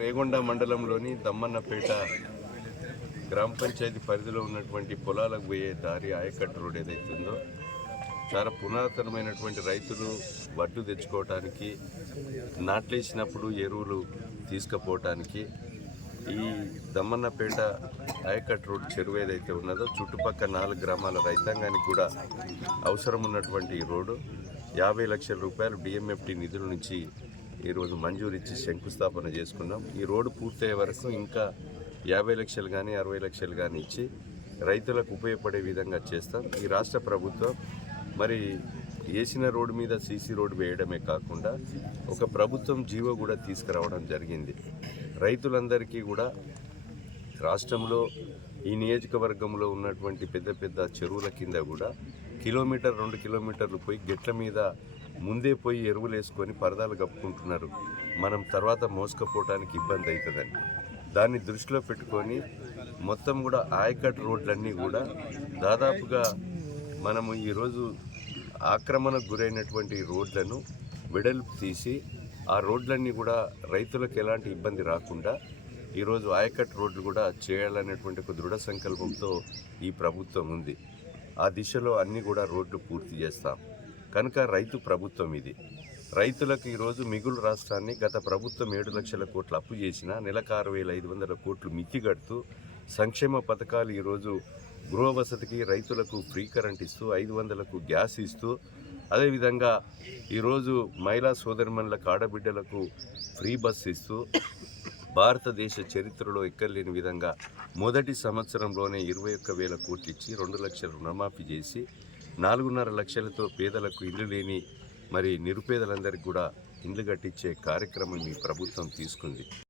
రేగొండ మండలంలోని దమ్మన్నపేట గ్రామ పంచాయతీ పరిధిలో ఉన్నటువంటి పొలాలకు పోయే దారి ఆయకట్టు రోడ్ ఏదైతే ఉందో చాలా పురాతనమైనటువంటి రైతులు వడ్లు తెచ్చుకోవటానికి నాట్లేసినప్పుడు ఎరువులు తీసుకుపోవటానికి ఈ దమ్మన్నపేట ఆయకట్టు రోడ్ చెరువు ఏదైతే ఉన్నదో చుట్టుపక్కల 4 గ్రామాల రైతాంగానికి కూడా అవసరం ఉన్నటువంటి ఈ రోడ్డు 50 లక్షల రూపాయలు డిఎంఎఫ్టి నిధుల నుంచి ఈరోజు మంజూరు ఇచ్చి శంకుస్థాపన చేసుకున్నాం. ఈ రోడ్డు పూర్తయ్యే వరకు ఇంకా 50 లక్షలు కానీ 60 లక్షలు కానీ ఇచ్చి రైతులకు ఉపయోగపడే విధంగా చేస్తాం. ఈ రాష్ట్ర ప్రభుత్వం మరి వేసిన రోడ్డు మీద సీసీ రోడ్డు వేయడమే కాకుండా ఒక ప్రభుత్వం జీవో కూడా తీసుకురావడం జరిగింది. రైతులందరికీ కూడా రాష్ట్రంలో ఈ నియోజకవర్గంలో ఉన్నటువంటి పెద్ద పెద్ద చెరువుల కింద కూడా కిలోమీటర్ 2 కిలోమీటర్లు పోయి గెట్ల మీద ముందే పోయి ఎరువులు వేసుకొని పరదాలు కప్పుకుంటున్నారు. మనం తర్వాత మోసుకపోవడానికి ఇబ్బంది అవుతుందని దాన్ని దృష్టిలో పెట్టుకొని మొత్తం కూడా ఆయకట్ రోడ్లన్నీ కూడా దాదాపుగా మనము ఈరోజు ఆక్రమణకు గురైనటువంటి రోడ్లను వెడల్పు తీసి ఆ రోడ్లన్నీ కూడా రైతులకు ఎలాంటి ఇబ్బంది రాకుండా ఈరోజు ఆయకట్ రోడ్లు కూడా చేయాలనేటువంటి ఒక దృఢ సంకల్పంతో ఈ ప్రభుత్వం ఉంది. ఆ దిశలో అన్నీ కూడా రోడ్లు పూర్తి చేస్తాం. కనుక రైతు ప్రభుత్వం ఇది. రైతులకు ఈరోజు మిగులు రాష్ట్రాన్ని గత ప్రభుత్వం 7 లక్షల కోట్లు అప్పు చేసిన నెలకు 6,500 కోట్లు మిత్తి కడుతూ సంక్షేమ పథకాలు ఈరోజు గృహ వసతికి రైతులకు ఫ్రీ కరెంట్ ఇస్తూ 500కు గ్యాస్ ఇస్తూ అదేవిధంగా ఈరోజు మహిళా సోదరిమణులకు ఆడబిడ్డలకు ఫ్రీ బస్ ఇస్తూ భారతదేశ చరిత్రలో ఎక్కలేని విధంగా మొదటి సంవత్సరంలోనే 21,000 కోట్లు ఇచ్చి 2 లక్షల రుణమాఫీ చేసి 4.5 లక్షలతో పేదలకు ఇల్లు లేని మరి నిరుపేదలందరికీ కూడా ఇండ్లు కట్టించే కార్యక్రమం ఈ ప్రభుత్వం తీసుకుంది.